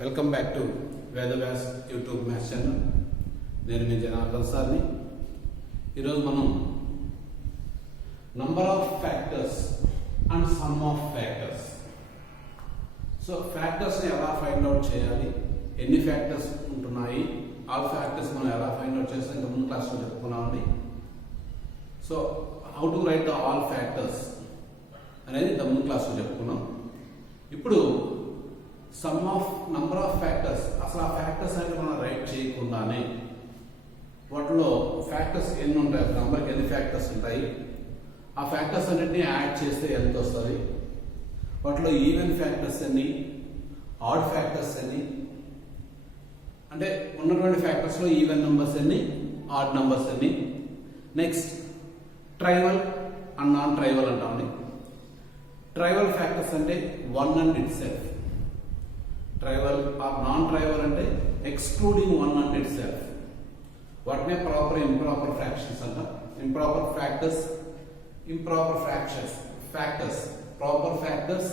Welcome back to Vedavyas YouTube maths channel. నేను మీ జనార్దన్ సార్ని. ఈరోజు మనం number of factors and sum of factors. So ఫ్యాక్టర్స్ని ఎలా ఫైండ్ అవుట్ చేయాలి, ఎన్ని ఫ్యాక్టర్స్ ఉంటున్నాయి, ఆల్ ఫ్యాక్టర్స్ మనం ఎలా ఫైండ్ అవుట్ చేస్తాం ఇంత ముందు క్లాస్లో చెప్పుకున్నామండి. So how to write the all factors అనేది ఇంత ముందు క్లాస్లో చెప్పుకున్నాం. ఇప్పుడు sum of number of factors, అసలు ఆ ఫ్యాక్టర్స్ అనేది మనం రైట్ చేయకుండానే వాటిలో ఫ్యాక్టర్స్ ఎన్ని ఉంటాయి, ఒక నంబర్కి ఎన్ని ఫ్యాక్టర్స్ ఉంటాయి, ఆ ఫ్యాక్టర్స్ అన్నింటినీ యాడ్ చేస్తే ఎంత వస్తుంది, వాటిలో ఈవెన్ ఫ్యాక్టర్స్ ఎన్ని, ఆడ్ ఫ్యాక్టర్స్ ఎన్ని, అంటే ఉన్నటువంటి ఫ్యాక్టర్స్లో ఈవెన్ నెంబర్స్ ఎన్ని, ఆడ్ నెంబర్స్ ఎన్ని, next trivial and non trivial అంటామండి. ట్రైవల్ ఫ్యాక్టర్స్ అంటే one and itself, trivial or non trivial అంటే excluding one and itself. వాటినే ప్రాపర్ ఇంప్రాపర్ ఫ్రాక్షన్స్ అంటాం. Improper factors, improper fractions, factors, proper factors,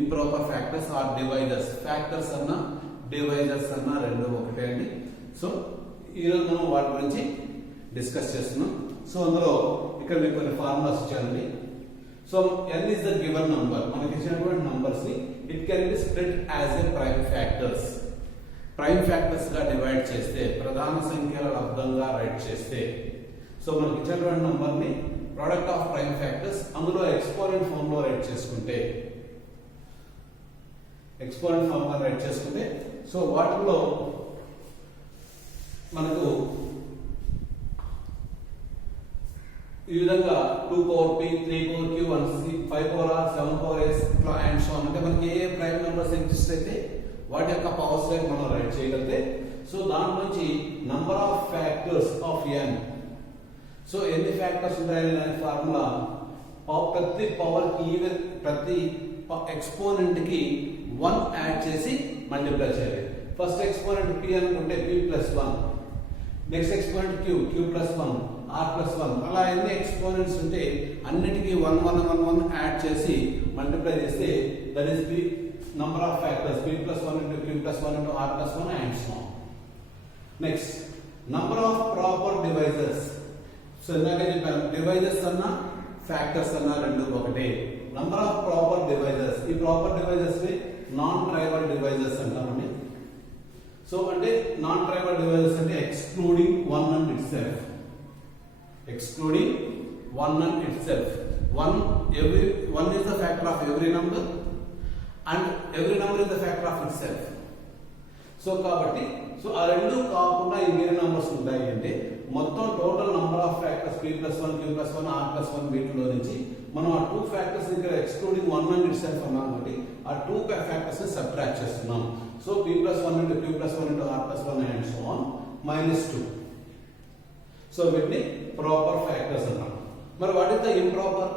improper factors are divisors. Factors అన్నా divisors అన్నా రెండు ఒకటే అండి. సో ఈరోజు మనం వాటి గురించి డిస్కస్ చేస్తున్నాం. సో అందులో ఇక్కడ మీకు కొన్ని ఫార్ములాస్ ఇచ్చానండి. So n is the given number, మనకి ఇచ్చినటువంటి నంబర్స్ ని it can be split as a prime factors. Prime factors గా డివైడ్ చేస్తే, ప్రధాన సంఖ్యల లబ్దంగా రైట్ చేస్తే, సో మనకి ఇచ్చినటువంటి నంబర్ ని ప్రోడక్ట్ ఆఫ్ ప్రైమ్ ఫ్యాక్టర్స్ అందులో ఎక్స్పోనెంట్ ఫామ్ లో రైట్ చేసుకుంటే, ఎక్స్పోనెంట్ ఫామ్ లో రైట్ చేసుకుంటే సో వాటిలో మనకు ఈ విధంగా 2 power p, 3 power q, 5 power r, 7 power s ఇట్లా అండ్ సో అంటే మనకి ఏ ప్రైమ్ నెంబర్స్ ఎగ్జిస్ట్ అయితే వాటి యొక్క పవర్స్ ని మనం రైట్ చేయగలిగితే, సో దాని నుంచి number of factors of n. So ఎన్ని ఫ్యాక్టర్స్ ఉంటాయనే ఫార్ములా ప్రతి పవర్ కి ఈవెన్ ప్రతి ఎక్స్పోనెంట్ కి 1 యాడ్ చేసి మల్టిప్లై చేయాలి. ఫస్ట్ ఎక్స్పోనెంట్ p అనుకుంటే p plus 1, next exponent q plus 1, r plus 1, అలా ఎన్ని ఎక్స్పోనెంట్స్ ఉంటే అన్నిటికీ 1 1 1 1 యాడ్ చేసి మల్టిప్లై చేస్తే that is p number of factors, p plus 1 into q plus 1 into r plus 1 and so on. Next number of proper divisors. So ఇందాక చెప్పాను డివైజర్స్ అన్నా ఫ్యాక్టర్స్ అన్నా రెండు ఒకటే. నంబర్ ఆఫ్ ప్రాపర్ డివైజర్స్, ఈ ప్రాపర్ డివైజర్స్ ని నాన్ ట్రైవల్ డివైజర్స్ అంటామండి. సో అంటే నాన్ ట్రైవల్ డివైజర్స్ అంటే excluding one and it self, excluding one and itself. One is the factor of every number and every number is the factor of itself. So కాబట్టి సో ఆ రెండు కాకుండా ఇంకేం నంబర్స్ ఉంటాయి అంటే మొత్తం total number of factors p plus 1, q plus 1, r plus 1 వీటిలో నుంచి మనం ఆ 2 ఫ్యాక్టర్స్ ఇక్కడ excluding one and it self అన్నాం కాబట్టి ఆ 2 ఫ్యాక్టర్స్ ని సబ్ట్రాక్ట్ చేస్తున్నాం. So p plus 1 into q plus 1 into r plus 1 and so on minus 2. సో వీటిని ప్రాపర్ ఫ్యాక్టర్స్ అంటాం. మరి what is the improper?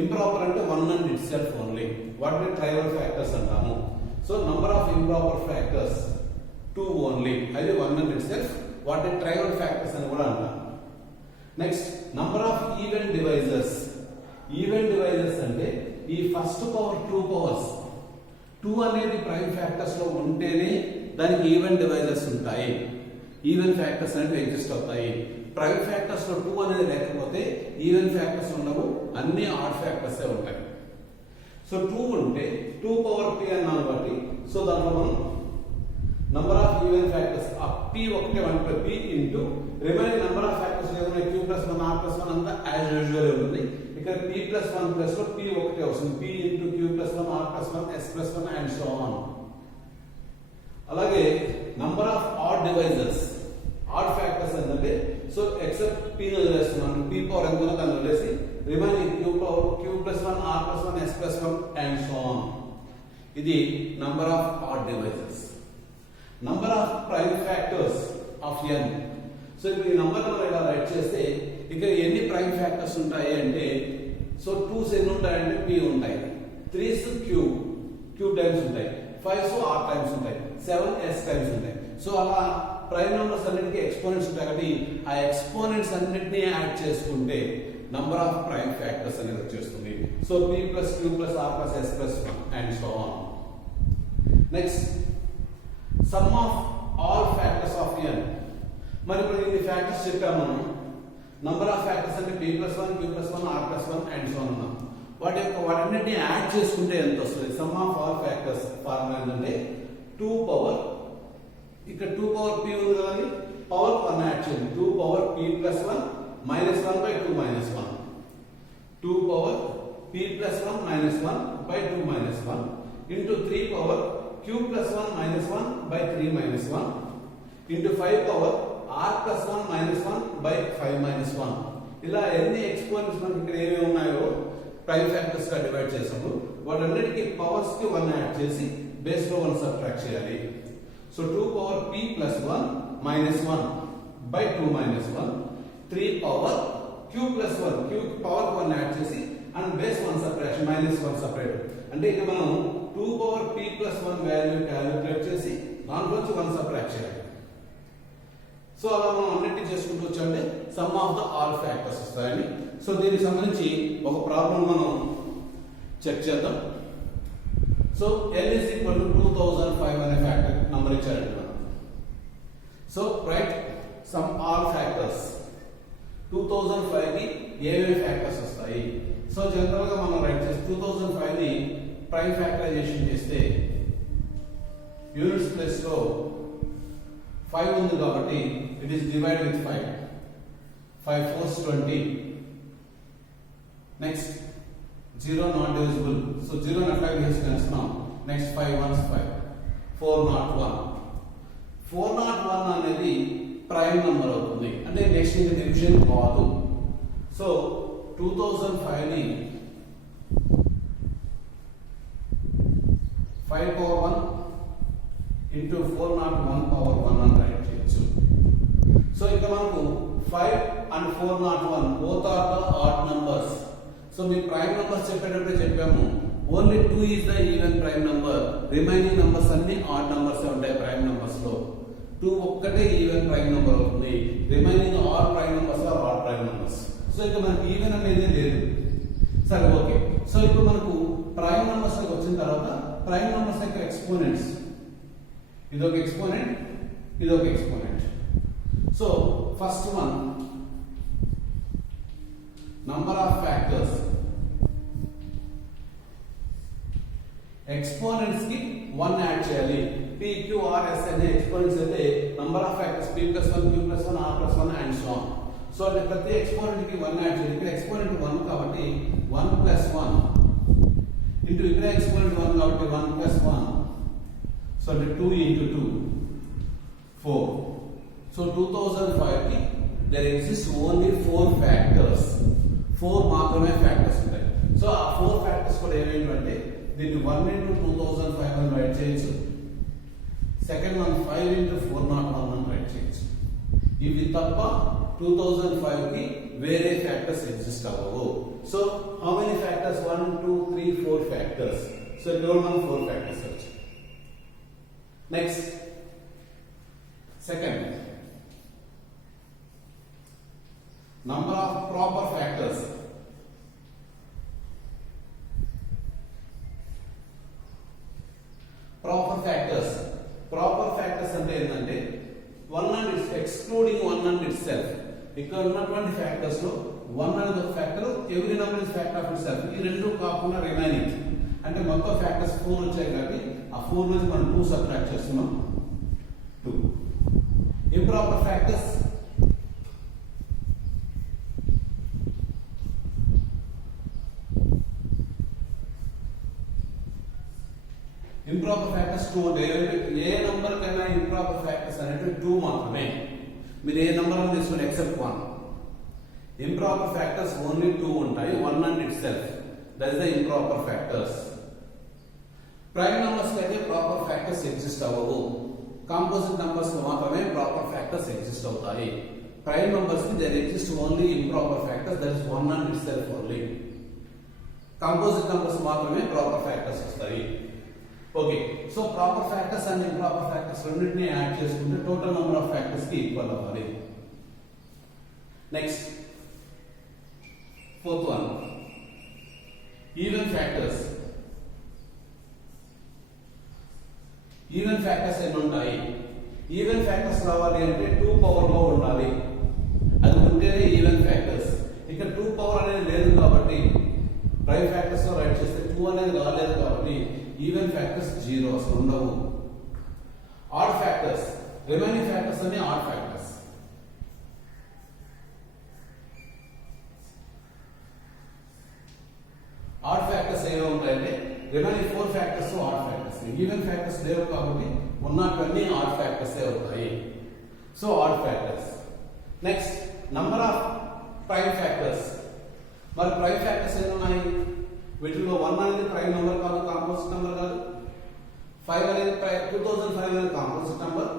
Improper అంటే one and itself only, వాటిని ట్రైవల్ ఫ్యాక్టర్స్ అంటాము. So number of improper factors 2 only, అది one and itself, వాటిని trivial factors అని కూడా అంటాం. Next number of even divisors. Even divisors అంటే ఈ ఫస్ట్ పవర్ 2 పవర్స్, 2 అనేది ప్రైమ్ ఫ్యాక్టర్స్ లో ఉంటేనే దానికి ఈవెన్ డివైజర్స్ ఉంటాయి, ఈవెన్ ఫ్యాక్టర్స్ అనేవి ఎగ్జిస్ట్ అవుతాయి. ప్రైమ్ ఫ్యాక్టర్స్ లో 2 అనేది లేకపోతే ఈవెన్ ఫ్యాక్టర్స్ ఉండవు, అన్ని ఆడ్ ఫ్యాక్టర్స్ ఉంటాయి. సో 2 ఉంటే 2 పవర్ p అన్నాను కాబట్టి సో దాంట్లో మనం నంబర్ ఆఫ్ ఈవెన్ ఫ్యాక్టర్స్ ఆ p ఒకటే 1 p into remaining number of factors ఏదైనా q ప్లస్ 1, r ప్లస్ 1 అంతా యాజ్ యూజువల్ ఉంటుంది. ఇక్కడ p ప్లస్ 1 ప్లస్ లో p ఒకటే వస్తుంది, p into q plus 1, r plus 1, s plus 1 and so on. అలాగే number of odd divisors, odd factors అంటే so except p ని వదిలేస్తున్నాను, p పవర్ ఎంత ఉందో దాన్ని వదిలేసి remaining q power q plus 1, r plus 1, s plus 1 and so on. ఇది number of odd divisors. Number of prime factors of n. So ఇప్పుడు ఈ నంబర్ మనం ఇలా రైట్ చేస్తే ఇక్కడ ఎన్ని ప్రైమ్ ఫ్యాక్టర్స్ ఉంటాయి అంటే సో 2s ఎన్ని ఉంటాయంటే p ఉంటాయి, 3s q టైమ్స్ ఉంటాయి, 5s r టైమ్స్ ఉంటాయి, 7s టైమ్స్ ఉంటాయి. సో అలా ప్రైమ్ నంబర్స్ అన్నిటికీ ఎక్స్పోనెంట్స్ ఉంటాయి కాబట్టి ఆ ఎక్స్పోనెంట్స్ అన్నిటినీ యాడ్ చేసుకుంటే నంబర్ ఆఫ్ ప్రైమ్ ఫ్యాక్టర్స్ అనేది వచ్చేస్తుంది. So p plus q plus r plus s plus 1 and so on. Next sum of all factors of n. మరి ఇప్పుడు ఇన్ని ఫ్యాక్టర్స్ చెప్పాము మనం. నంబర్ ఆఫ్ ఫ్యాక్టర్స్ అంటే p+1 q+1 r+1 and so on. వాటన్నిటిని యాడ్ చేసుకుంటే ఎంత వస్తుంది? Sum of all factors formula ఏంటంటే 2 పవర్, ఇక్కడ 2 పవర్ p ఉంది కదండి, పవర్ 1 యాడ్ చేయండి. 2 పవర్ p+1 -1/2 -1. 2 పవర్ p+1 -1/2 -1 into 3 power q+1 -1/3 -1 into 5 power r+1 -1/5 -1. ఇలా ఎన్ని ఎక్స్పోనెంట్స్ మనకి ఇక్కడ ఏమేమి ఉన్నాయో ప్రైమ్ ఫ్యాక్టర్స్ గా డివైడ్ చేసాము. వాటన్నిటికి పవర్స్ కి 1 యాడ్ చేసి బేస్ లో 1 సబ్ట్రాక్ట్ చేయాలి. సో 2 power p+1 -1/2 -1, 3 power q+1, q power 1 యాడ్ చేసి అండ్ బేస్ 1 సబ్ట్రాక్షన్ -1 సపరేట్. అంటే ఇక మనం 2 పవర్ p+1 వాల్యూ క్యాలిక్యులేట్ చేసి దాంట్లోంచి 1 సబ్ట్రాక్ట్ చేయాలి. సో అలా మనం అన్నిటిని చేసుకుంటూ వచ్చామంటే some of the all factors వస్తాయని. సో దీనికి సంబంధించి ఒక ప్రాబ్లం మనం చెక్ చేద్దాం. So n is equal to 2005 అనే ఫ్యాక్టర్ నంబర్ ఇచ్చారండి మనం. So write some all factors 2005 కి ఏమేమి ఫ్యాక్టర్స్ వస్తాయి. సో జనరల్ గా మనం రైట్ చేసి 2005 ని ప్రైమ్ ఫ్యాక్టరైజేషన్ చేస్తే యూనిట్స్ ప్లేస్ లో 5 ఉంది కాబట్టి ఇట్ ఈస్ డివైడ్ విత్ 5. 5 4s 20. నెక్స్ట్ 0 నాట్ డివిజిబుల్. సో 0 ని అట్లా వేసుకున్నాం. నెక్స్ట్ 5 1s 5. 401. 401 అనేది ప్రైమ్ నంబర్ అవుతుంది. అంటే నెక్స్ట్ ఇది డివిజన్ కాదు. సో 2005 ని 5 power 1 into 401 power 1 అని రైట్ చేయొచ్చు. సో ఇక్కడ మనకు 5 and 401 both are the odd numbers. So మీ ప్రైమ్ నంబర్స్ చెప్పేటప్పుడే చెప్పాము, only 2 is the even prime number. Remaining numbers అన్ని ఆడ్ నంబర్స్ ఉంటాయి ప్రైమ్ నంబర్స్ లో. 2 ఒక్కటే ఈవెన్ ప్రైమ్ నంబర్ అవుతుంది. Remaining all prime numbers are odd prime numbers. So ఇక్కడ మనకి ఈవెన్ అనేది లేదు. సరే ఓకే. సో ఇప్పుడు మనకు ప్రైమ్ నంబర్స్ వచ్చిన తర్వాత ప్రైమ్ నంబర్స్ యొక్క ఎక్స్పోనెంట్స్, ఇదొక ఎక్స్పోనెంట్, ఇదొక exponent. So first one number of factors, exponents కి 1 యాడ్ చేయాలి. p q r s అనే ఎక్స్పోనెంట్స్ అయితే number of factors p+1 q+1 r+1 and so on. So అంటే ప్రతి ఎక్స్పోనెంట్ కి 1 యాడ్ చేయాలి. ఇక్కడ ఎక్స్పోనెంట్ 1 కాబట్టి 1 + 1 ఇంటూ ఇక్కడ ఎక్స్పోనెంట్ 1 కాబట్టి 1 + 1. సో అంటే 2 into 2 4. సో 2005 కి there exists only 4 factors. 4 మాత్రమే ఫ్యాక్టర్స్ ఉంటాయి. సో ఆ 4 ఫ్యాక్టర్స్ కూడా ఏమేంటంటే దీన్ని 1 into 2005 అని రైట్ చేయొచ్చు. సెకండ్ వన్ 5 into 401 అని రైట్ చేయొచ్చు. ఇవి తప్ప 2005 కి వేరే ఫ్యాక్టర్స్ ఎగ్జిస్ట్ అవ్వవు. So how many factors? 1 2 3 4 factors. So ఇక్కడ మనం 4 ఫ్యాక్టర్స్ వచ్చాయి. Next second number of proper factors. Proper factors. Proper factors అంటే ఏంటంటే 1 and its excluding 1 and itself. ఇక్కడ ఉన్నటువంటి ఫ్యాక్టర్స్ లో 1 అనేది ఒక factor, every number is factor of itself. ఈ రెండు కాకుండా రిమైనింగ్ అంటే మొత్తం ఫ్యాక్టర్స్ 4 వచ్చాయి కాబట్టి ఆ 4 నుంచి మనం 2 సబ్ట్రాక్ట్ చేస్తున్నాం. 2 ఇంప్రాపర్ ఫ్యాక్టర్స్. ఇంప్రాపర్ ఫ్యాక్టర్స్ 2 ఉంటాయి. ఏ నంబర్ కైనా ఇంప్రాపర్ ఫ్యాక్టర్స్ అనేవి 2 మాత్రమే. మీరు ఏ నంబర్ అని తీసుకోండి ఎక్సెప్ట్ 1. ఇంప్రాపర్ ఫ్యాక్టర్స్ ఓన్లీ 2 ఉంటాయి. 1 and itself. That is the improper factors. Prime numbers అయితే ప్రాపర్ ఫ్యాక్టర్స్ ఎగ్జిస్ట్ అవ్వవు. కాంపోజిట్ నంబర్స్ మాత్రమే ప్రాపర్ ఫ్యాక్టర్స్ ఎగ్జిస్ట్ అవుతాయి. ప్రైమ్ నంబర్స్ కి there exist only improper factors, that is 1 and itself only. Composite numbers మాత్రమే proper factors వస్తాయి. Okay. So proper factors and improper factors రెండింటిని యాడ్ చేసుకుంటే total number of factors కి ఈక్వల్ అవ్వాలి. Next fourth one even factors. Even factors ఎన్ని ఉంటాయి? Even factors రావాలి అంటే 2 పవర్ లో ఉండాలి, అది ఉంటేనే ఈవెన్ ఫ్యాక్టర్స్. ఇక్కడ 2 పవర్ అనేది లేదు కాబట్టి ప్రైమ్ ఫ్యాక్టర్స్ లో రైట్ చేస్తే 2 అనేది రాలేదు కాబట్టి ఈవెన్ ఫ్యాక్టర్స్ 0 అసలు ఉండవు. ఆడ్ ఫ్యాక్టర్స్, రిమైనింగ్ ఫ్యాక్టర్స్ అన్ని ఆడ్ ఫ్యాక్టర్స్. ఆడ్ ఫ్యాక్టర్స్ ఏమో ఉంటాయంటే రిమైనింగ్ 4 factors add factors. Even factors లేవు కాబట్టి ఉన్నవన్నీ ఆడ్ ఫ్యాక్టర్స్ అవుతాయి. So odd factors. Next number of prime factors. మరి ప్రైమ్ ఫ్యాక్టర్స్ ఎన్ని ఉన్నాయి? వీటిలో 1 అనేది ప్రైమ్ నెంబర్ కాదు, కాంపోజిట్ నెంబర్ కాదు. 5 అనేది 2005 అనేది కాంపోజిట్ నెంబర్.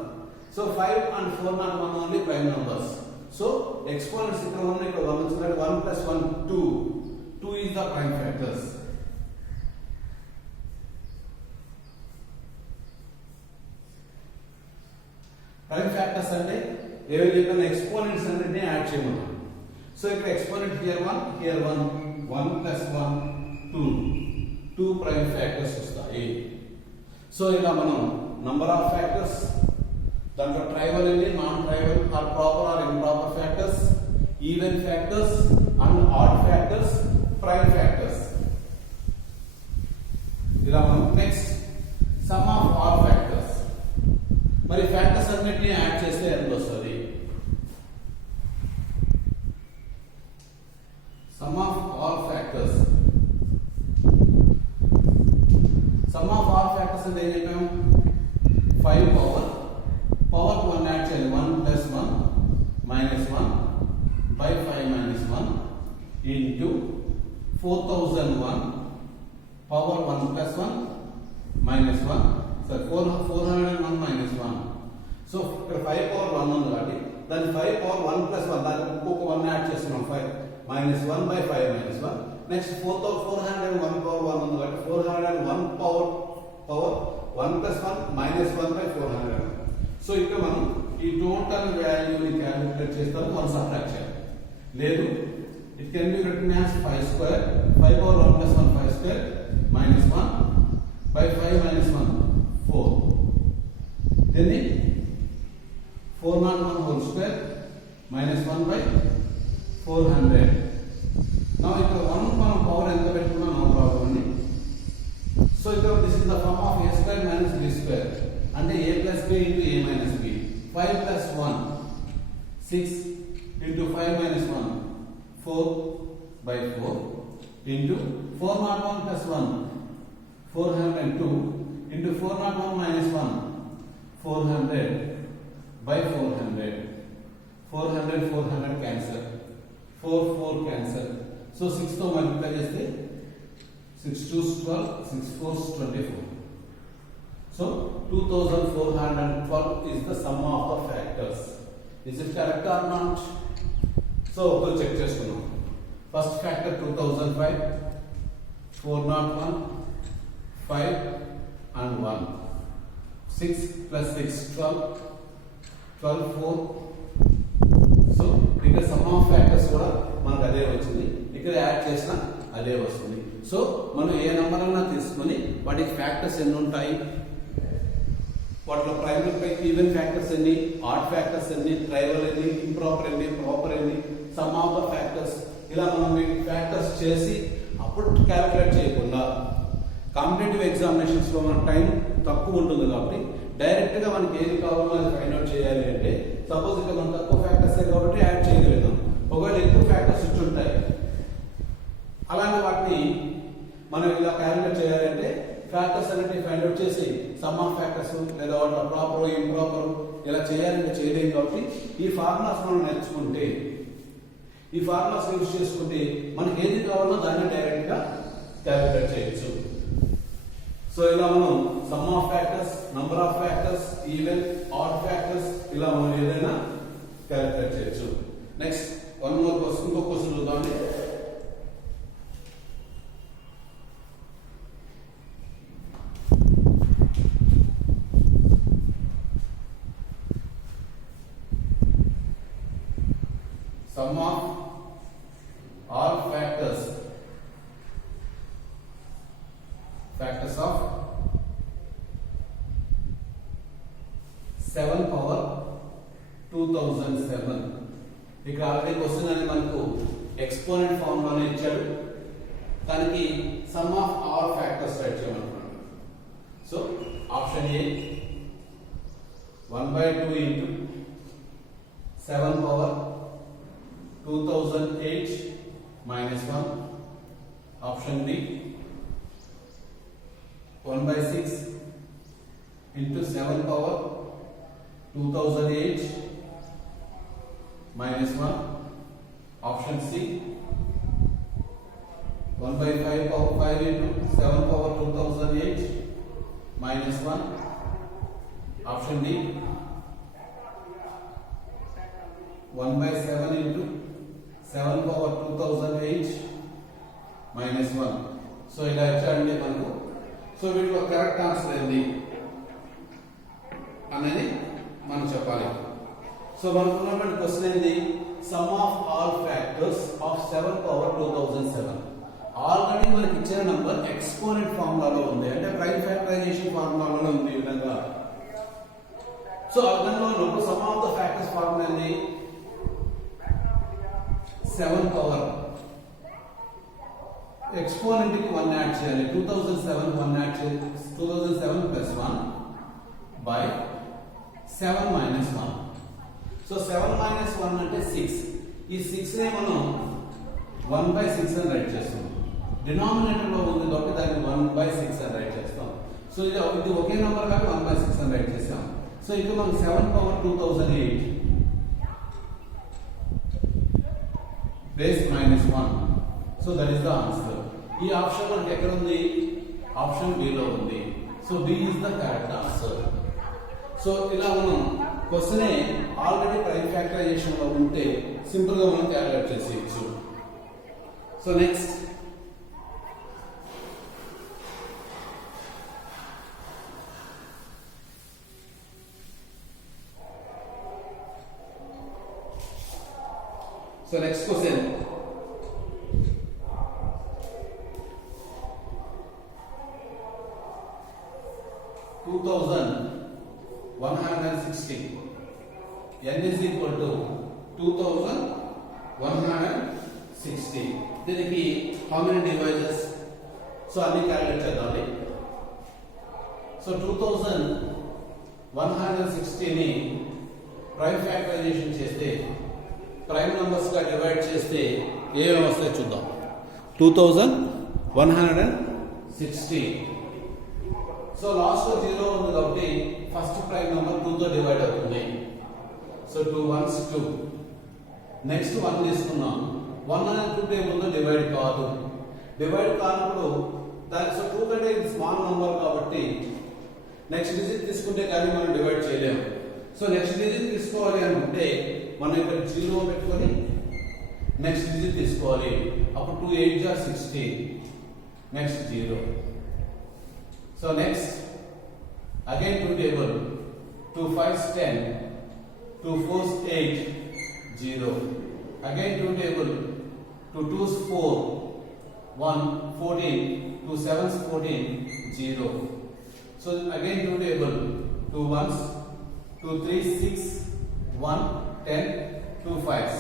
సో 5 and 401 only prime numbers. So exponents ఇక్కడ ఉన్నాయి, ఇక్కడ 1 వచ్చినట్టు 1 + 1 2. 2 is the prime factors. Prime factors అంటే ఏవి చెప్పిన ఎక్స్పోనెంట్స్ అన్నిటిని యాడ్ చేయమన్నాం. సో ఇక్కడ exponent here 1 here 1 1 + 1 2 prime factors వస్తాయి. సో ఇలా మనం నంబర్ ఆఫ్ ఫ్యాక్టర్స్, దాంట్లో ట్రైవల్ అండి, non trivial or proper or improper factors, even factors and odd factors, prime factors. ఇలా మనం next sum of all factors. మరి ఫ్యాక్టర్స్ అన్నిటిని యాడ్ చేస్తే ఎంత వస్తుంది? Sum of all factors. Sum of all factors అంటే ఏం చెప్పాము? 5 పవర్ 1 యాడ్ చేయాలి. 1 + 1 -1 by 5 - 1 into 4001 power 1 + 1 -1. So 401 - 1. సో ఇక్కడ 5 పవర్ 1 ఉంది కాబట్టి దాని 5 పవర్ 1 + 1 దానికి ఇంకొక 1 యాడ్ చేస్తున్నాం. 5 -1 by 5 - 1. నెక్స్ట్ 401 పవర్ 1 ఉంది కాబట్టి 401 పవర్ 1 + 1 -1 by 400. సో ఇక్కడ మనం ఈ టోటల్ వాల్యూని క్యాలిక్యులేట్ చేస్తాము, 1 సబ్ట్రాక్ట్ చేయాలి. లేదు, it can be written as 5 square, 5 power 1 + 1 5 square -1 by 5 - 1 4. Then 401 whole square -1 by 400. Now ఇక్కడ 1 మనం పవర్ ఎంత పెట్టుకున్నా నో ప్రాబ్లం అండి. సో ఇక్కడ this is the sum of a square - b square అంటే a + b into a - b. 5 + 1 6 into 5 - 1 4 by 4 into 401 + 1 402 into 401 - 1 400 by 400. 400 cancel. 4 cancel. So 6 తో మల్టిప్లై చేస్తే 6 2s 12, 6 4s 24. So 2412 is the sum of the factors. Is it correct or not? So we'll check చేసుకుందాం. First factor 2005, 401, 5 and 1. 6 + 6 12, 12 4. సో ఇక్కడ some of factors కూడా మనకు అదే వచ్చింది, ఇక్కడ యాడ్ చేసిన అదే వస్తుంది. సో మనం ఏ నెంబర్ అన్నా తీసుకొని వాటికి ఫ్యాక్టర్స్ ఎన్ని ఉంటాయి, వాటిలో ప్రైమరీ ఈవెన్ ఫ్యాక్టర్స్ ఎన్ని, ఆడ్ ఫ్యాక్టర్స్ ఎన్ని, ట్రైవల్ ఎన్ని, ఇంప్రాపర్ ఎన్ని, ప్రాపర్ ఎన్ని, సమ్ ఆఫ్ ద ఫ్యాక్టర్స్, ఇలా మనం ఫ్యాక్టర్స్ చేసి అప్పుడు క్యాలిక్యులేట్ చేయకుండా కాంపిటేటివ్ ఎగ్జామినేషన్స్ లో మన టైం తక్కువ ఉంటుంది కాబట్టి డైరెక్ట్ గా మనకి ఏది కావాలో అది ఫైండ్ అవుట్ చేయాలి అంటే సపోజ్ ఇక్కడ మనం తక్కువ ఫ్యాక్టర్స్ కాబట్టి యాడ్ చేయగలుగుతాం. ఒకవేళ ఎక్కువ ఫ్యాక్టర్స్ ఇచ్చి ఉంటాయి, అలానే వాటిని మనం ఇలా క్యాలిక్యులేట్ చేయాలంటే ఫ్యాక్టర్స్ అన్నిటిని ఫైండ్ అవుట్ చేసి సమ్ ఆఫ్ ఫ్యాక్టర్స్ లేదా వాటి ప్రాపర్ ఇంప్రాపర్ ఇలా చేయాలంటే చేయలేం. కాబట్టి ఈ ఫార్ములాస్ మనం నేర్చుకుంటే, ఈ ఫార్ములాస్ యూజ్ చేసుకుంటే మనకి ఏది కావాలో దాన్ని డైరెక్ట్ గా క్యాలిక్యులేట్ చేయొచ్చు. సో ఇలా మనం some of factors, number of factors, even odd factors ఇలా మనం ఏదైనా క్యాలిక్యులేట్ చేయొచ్చు. నెక్స్ట్ వన్ మోర్ క్వశ్చన్, ఇంకో క్వశ్చన్ చూద్దామండి. Sum of all factors of 7 power 2007. ఇక్కడ ఆల్రెడీ క్వశ్చన్ అనేది మనకు ఎక్స్పోనెంట్ ఫామ్ లోనే ఇచ్చాడు. దానికి sum of all factors write చేయమంటున్నాడు. సో ఆప్షన్ ఏ 1/2 into 7 power 2008 minus 1. Option B 1/6 into 7 power 2008 minus 1. Option C 1/5 power 5 into 7 power 2008 minus 1. Option D 1/7 into 7 power 2008 minus 1. సో ఇలా ఇచ్చాడండి మనకు. సో వీటిలో కరెక్ట్ ఆన్సర్ ఏంది అనేది మనం చెప్పాలి. సో మనకు ఉన్నటువంటి క్వశ్చన్ ఏంది, some of all factors of 7 power 2007. ఆల్రెడీ మనకి ఇచ్చిన నంబర్ ఎక్స్పోనెంట్ ఫార్ములాలో ఉంది, అంటే ప్రైమ్ ఫ్యాక్టరైజేషన్ ఫార్ములాలో ఉంది ఈ విధంగా. సో అర్థంలో ఉన్నప్పుడు some of the factors formula ఏంది, 7 power ఎక్స్పోనెంట్ కి 1 యాడ్ చేయాలి. 2007 1 యాడ్ చేయాలి. 2007 plus 1 by 7 minus 1. సో 7 minus 1 అంటే 6. ఈ 6 నే మనం 1/6 అని రైట్ చేస్తాం. డినామినేటర్ లో ఉంది కాబట్టి దాన్ని 1/6 అని రైట్ చేస్తాం. సో ఇది ఒకే నంబర్ కాబట్టి 1/6 అని రైట్ చేస్తాం. సో ఇప్పుడు మనం 7 power 2008 base minus 1. So that is the answer. ఈ ఆప్షన్ మనకి ఎక్కడ ఉంది, ఆప్షన్ బి లో ఉంది. So B is the correct answer. So ఇలా మనం క్వశ్చన్ ఆల్రెడీ ప్రైమ్ ఫ్యాక్టరైజేషన్ లో ఉంటే సింపుల్ గా మనం క్యాలిక్యులేట్ చేసేయచ్చు. So next question 2160. n is equal to 2160. దీనికి how many divisors? సో అన్ని క్యాలిక్యులేట్ చేద్దాం. సో 2160 ని ప్రైమ్ ఫ్యాక్టరైజేషన్ చేస్తే, ప్రైమ్ నంబర్స్ గా డివైడ్ చేస్తే ఏమేమి వస్తాయో చూద్దాం. 2160. సో లాస్ట్ లో 0 ఉంది కాబట్టి ఫస్ట్ ప్రైమ్ నంబర్ 2 తో డివైడ్ అవుతుంది. సో 2 1s 2. నెక్స్ట్ 1 తీసుకున్నాం. 1 అనేది 2 టేబుల్ తో డివైడ్ కాదు. డివైడ్ కానప్పుడు దానికి సో 2 కంటే ఇది స్మాల్ నంబర్ కాబట్టి నెక్స్ట్ డిజిట్ తీసుకుంటే కానీ మనం డివైడ్ చేయలేము. సో నెక్స్ట్ డిజిట్ తీసుకోవాలి అనుకుంటే మనం ఇక్కడ 0 పెట్టుకొని నెక్స్ట్ డిజిట్ తీసుకోవాలి. అప్పుడు 2 8 are 16. నెక్స్ట్ 0. సో నెక్స్ట్ అగైన్ 2 టేబుల్. 2 5s 10. 2 4s 8. 0. Again 2 table. 2 2s 4. 1 14. 2 7s 14. 0. So again 2 table. 2 1s. 2 3s 6. 1 10. 2 5s.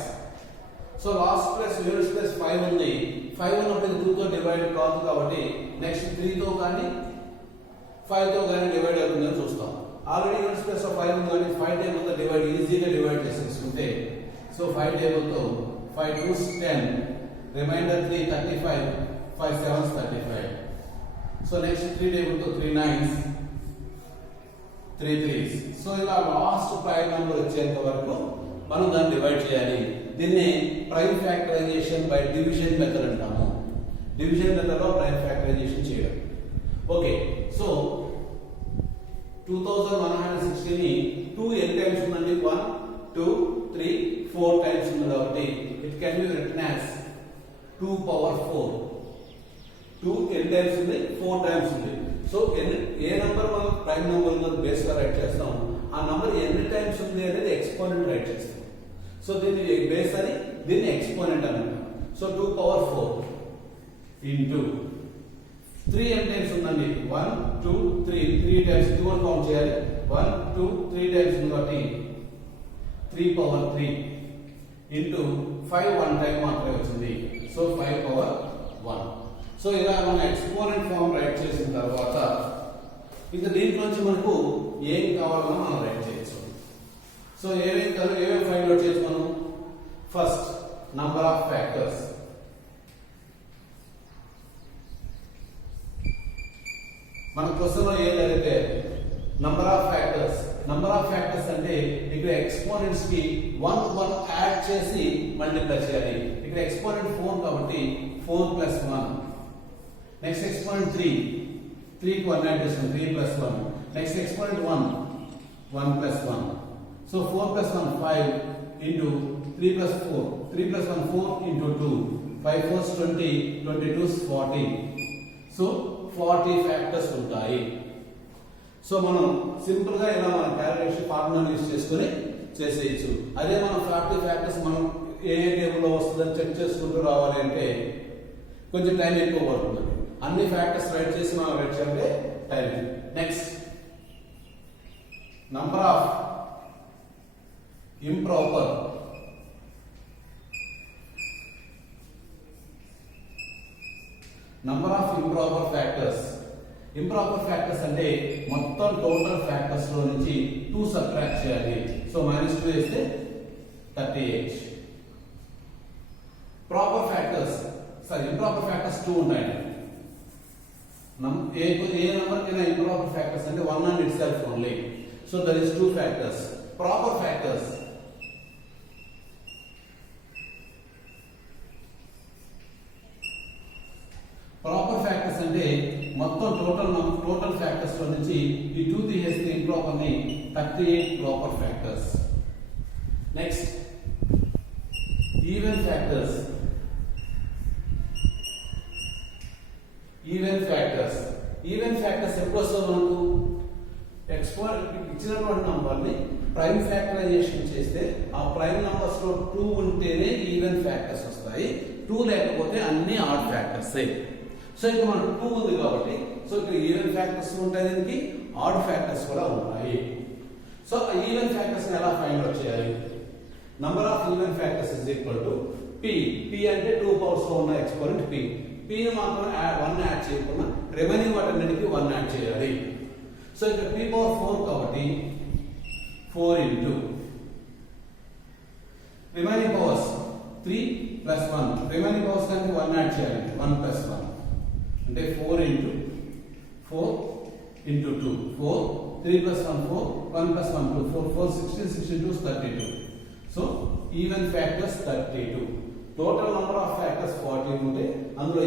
So last plus units plus 5 ఉంది. 5 ఉన్నప్పుడు 2 తో డివైడ్ కాదు కాబట్టి నెక్స్ట్ 3 తో కానీ 5 తో కానీ డివైడ్ అవుతుందని చూస్తాం. ఆల్రెడీ యూనిట్స్ ప్లస్ 5 ఉంది కానీ 5 టేబుల్ తో డివైడ్ ఈజీగా డివైడ్ చేసేసుకుంటే సో 5 టేబుల్ తో 5 2s 10, రిమైండర్ 3 35, 5 7s 35. సో నెక్స్ట్ 3 టేబుల్ తో 3 9s 3 3s. సో ఇలా లాస్ట్ ప్రైమ్ నెంబర్ వచ్చేంత వరకు మనం దాన్ని డివైడ్ చేయాలి. దీన్ని prime factorisation by division method అంటాము. డివిజన్ మెథడ్ లో ప్రైమ్ ఫ్యాక్టరైజేషన్ చేయడం. ఓకే, సో 2160 ని 2 n టైమ్స్ ఉందండి. 1 2 3 4 టైమ్స్ ఉంది కాబట్టి it can be written as 2 పవర్ 4. 2 n టైమ్స్ ఉంది, 4 టైమ్స్ ఉంది. సో ఏ నంబర్ మనం ప్రైమ్ నంబర్ గా బేస్ గా రైట్ చేస్తాం, ఆ నంబర్ ఎన్ని టైమ్స్ ఉంది అనేది ఎక్స్పోనెంట్ రైట్ చేస్తాం. సో దీన్ని బేస్ అని, దీన్ని ఎక్స్పోనెంట్ అని అంటాం. సో 2 పవర్ 4 ఇంటూ 3 ఎన్ని టైమ్స్ ఉందండి 1 2 3 3 టైమ్స్ ఇది కూడా కౌంట్ చేయాలి 1 2 3 టైమ్స్ ఉంది కాబట్టి 3 పవర్ 3 ఇంటూ 5 1 టైం మాత్రమే వచ్చింది సో 5 పవర్ 1 సో ఇలా మనం ఎక్స్పోనెంట్ ఫామ్ రైట్ చేసిన తర్వాత ఇంకా దీంట్లోంచి మనకు ఏం కావాలన్నా మనం రైట్ చేయొచ్చు సో ఏమేమి ఫైండ్ అవుట్ చేయొచ్చు మనం ఫస్ట్ నంబర్ ఆఫ్ ఫ్యాక్టర్స్ మన క్వశ్చన్ లో ఏం అడిగితే నంబర్ ఆఫ్ ఫ్యాక్టర్స్ అంటే ఇక్కడ ఎక్స్పోనెంట్స్ కి 1 1 యాడ్ చేసి మల్టిప్లై చేయాలి ఇక్కడ ఎక్స్పోనెంట్ 4 కాబట్టి 4 ప్లస్ 1 నెక్స్ట్ ఎక్స్పోనెంట్ 3 3 కి 1 యాడ్ చేస్తాం 3 ప్లస్ 1 నెక్స్ట్ ఎక్స్పోనెంట్ 1 ప్లస్ 1 సో 4 ప్లస్ 1 5 ఇంటూ 3 ప్లస్ 4 3 ప్లస్ 1 4 ఇంటూ 2 5 4 20 22 40 సో 40 ఫ్యాక్టర్స్ ఉంటాయి సో మనం సింపుల్ గా ఇలా మన క్యాలిక్యులేషన్ ఫార్ములా యూస్ చేసుకొని చేసేయచ్చు అదే మనం 40 ఫ్యాక్టర్స్ మనం ఏ టేబుల్లో వస్తుందని చెక్ చేసుకుంటూ రావాలి అంటే కొంచెం టైం ఎక్కువ పడుతుంది అన్ని ఫ్యాక్టర్స్ రైట్ చేసి మనం రైట్ చేయాలంటే time next number of improper factors అంటే మొత్తం టోటల్ ఫ్యాక్టర్స్ లో నుంచి 2 సబ్ట్రాక్ట్ చేయాలి సో -2 వేస్తే 38 ఇంప్రాపర్ ఫ్యాక్టర్స్ 2 ఉంటాయి ఏ నంబర్ కైనా ఇంప్రాపర్ ఫ్యాక్టర్స్ అంటే 1 and itself only so there is 2 factors proper factors అంటే మొత్తం టోటల్ ఫ్యాక్టర్స్ లో నుంచి ఈ 2 తీసేస్తే ఇంప్రాపర్ ని 38 proper factors next even factors ఎప్పుడు వస్తుంది మనకు ఇచ్చినటువంటి నంబర్ ని ప్రైమ్ ఫ్యాక్టరైజేషన్ చేస్తే ఆ ప్రైమ్ నంబర్స్ లో 2 ఉంటేనే ఈవెన్ ఫ్యాక్టర్స్ వస్తాయి 2 లేకపోతే అన్ని ఆడ్ ఫ్యాక్టర్స్ సో ఇక్కడ మనకు 2 ఉంది కాబట్టి సో ఇక్కడ ఈవెన్ ఫ్యాక్టర్స్ ఉంటాయి దీనికి ఆడ్ ఫ్యాక్టర్స్ కూడా ఉంటాయి సో ఆ ఈవెన్ ఫ్యాక్టర్స్ ని ఎలా ఫైండ్ అవుట్ చేయాలి number of even factors is equal to p అంటే 2 పవర్స్ లో ఉన్న ఎక్స్పోనెంట్ p ని మాత్రం 1 యాడ్ చేయకుండా రిమైనింగ్ వాటన్నిటికి 1 యాడ్ చేయాలి సో ఇక్కడ p పవర్ 4 కాబట్టి 4 ఇంటూ రిమైనింగ్ పవర్స్ 3 ప్లస్ 1 రిమైనింగ్ పవర్స్ అంటే 1 యాడ్ చేయాలి 1 ప్లస్ 1 అంటే 4 ఇంటూ 4 ఇంటూ 2 4 3 ప్లస్ 1 4 1 ప్లస్ 1 2 4 4 16 16 2 32 so even factors 32 total number of factors 40 ఉంటే అందులో